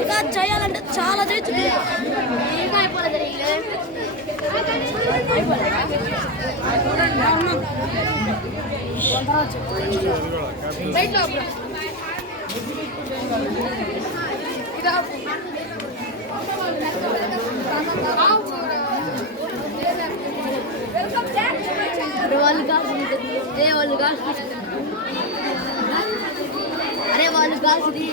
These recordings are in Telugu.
ఇంకా చేయాలంటే చాలా చేయొచ్చు. అరే వాళ్ళు కాసుది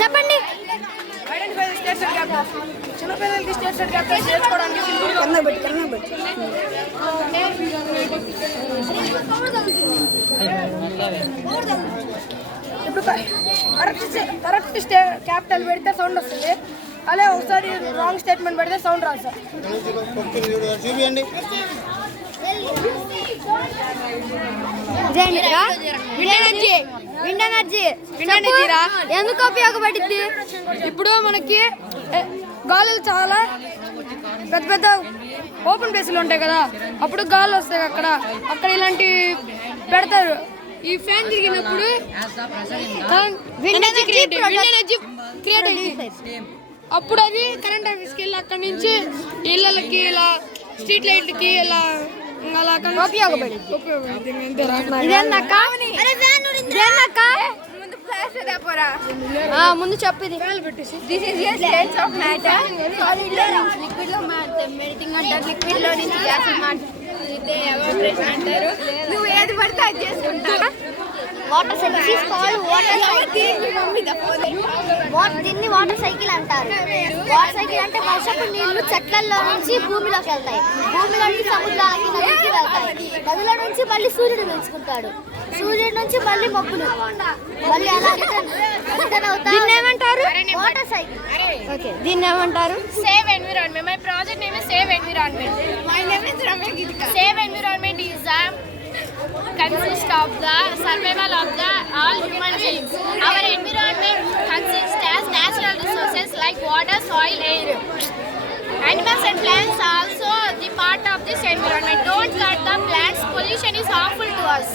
చెప్పండి. చిన్నపిల్లలకి స్టేట్ సైడ్ క్యాప్టెన్ చేసుకోవడానికి ఇప్పుడు కరెక్ట్ క్యాపిటల్ పెడితే సౌండ్ వస్తుంది. అలా ఒకసారి రాంగ్ స్టేట్మెంట్ పెడితే సౌండ్ రాదు సార్. చూపించండి. ఎందుకు ఉపయోగపడింది? ఇప్పుడు మనకి గాలులు చాలా పెద్ద పెద్ద ఓపెన్ ప్లేస్లు ఉంటాయి కదా, అప్పుడు గాలి వస్తాయి. అక్కడ ఇలాంటి పెడతారు. ఈ ఫ్యాన్ తిరిగినప్పుడు ఎనర్జీ క్రియేట్ అయింది. అప్పుడు అది కరెంట్ ఆఫీస్కి వెళ్ళి అక్కడి నుంచి ఇళ్ళకి ఇలా స్ట్రీట్ లైట్లకి ఇలా అలా ఉపయోగపడింది. ముందు చెప్పింది నువ్వు ఏది పడితే అది చేసుకుంటా. వాటర్ దీన్ని వాటర్ సైకిల్ అంటారు. వాటర్ సైకిల్ అంటే వర్షపు నీళ్లు చెట్లలో నుంచి భూమిలోకి వెళ్తాయి, భూమిలో నుంచి సముద్రాలకి నదికి వెళ్తాయి, నదుల నుంచి మళ్ళీ సూర్యుడు పెంచుకుంటాడు, సూర్యుడు నుంచి మళ్ళీ మబ్బులు, మళ్ళీ అలా రిటర్న్ అవుతాయి. దీన్ని ఏమంటారు? Water cycle. ఓకే, దీన్ని ఏమంటారు? Save environment. My project name is save environment. My name is Ramya Geethika. Save environment is consist of the survival of the all human beings. Our environment consists as natural resources like water, soil, air. Animals and plants are also the part of this environment. Don't cut the plants. Pollution is harmful to us.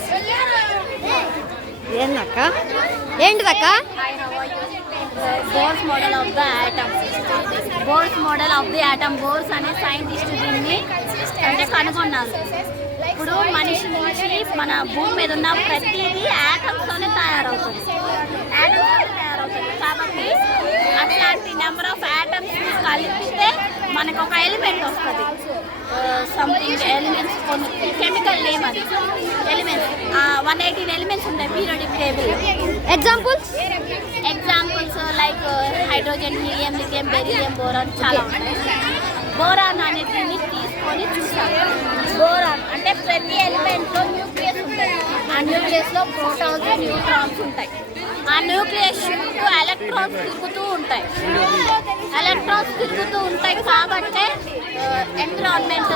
ఏంటిదక్క? Bohr's model of the atom. Bohr's model of the atom. Bohr అనే సైంటిస్ట్ దీన్ని అంటే కనుగొన్నారు. ఇప్పుడు మనిషి నుంచి మన భూమి మీద ఉన్న ప్రతిదీ యాటమ్స్తోనే తయారవుతుంది. కాబట్టి అట్లాంటి నెంబర్ ఆఫ్ యాటమ్స్ కలిపితే మనకు ఒక ఎలిమెంట్ వస్తుంది. సంథింగ్ ఎలిమెంట్స్, కొన్ని కెమికల్ నేమ్ అది ఎలిమెంట్స్. 118 ఎలిమెంట్స్ ఉంటాయి periodic table. Examples like hydrogen, helium, lithium, beryllium, boron చాలా ఉంటాయి. బోరాన్ అనేది తీసుకొని చూసాము. బోరాన్ అంటే ప్రతి ఎలిమెంట్లో న్యూక్లియస్ ఉంటుంది. ఆ న్యూక్లియస్లో ప్రోటాన్స్, న్యూట్రాన్స్ ఉంటాయి. ఆ న్యూక్లియస్ చుట్టూ ఎలక్ట్రాన్స్ తిరుగుతూ ఉంటాయి. కాబట్టి ఎన్విరాన్మెంట్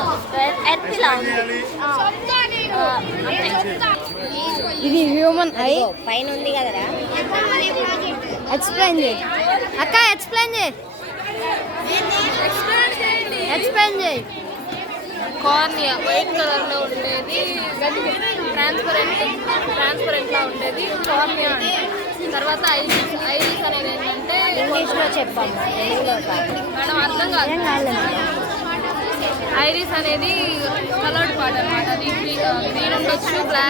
ఎర్త్ ఇలా ఉంది. ఇది హ్యూమన్ ఐ పైన ఉంది కదరా. ఎక్స్ప్లెయిన్ చేయి అక్క, ఎక్స్ప్లెయిన్ చేయి. కార్నియా వైట్ కలర్లో ఉండేది, ట్రాన్స్పరెంట్ లా ఉండేది కార్నియా. తర్వాత ఐరిస్ అనేది ఏంటంటే ఇంగ్లీష్లో చెప్పాము, మేడం అర్థం కాదు. ఐరిస్ అనేది కలర్డ్ పార్ట్ అనమాట. అది గ్రీన్ ఉండొచ్చు, బ్లాక్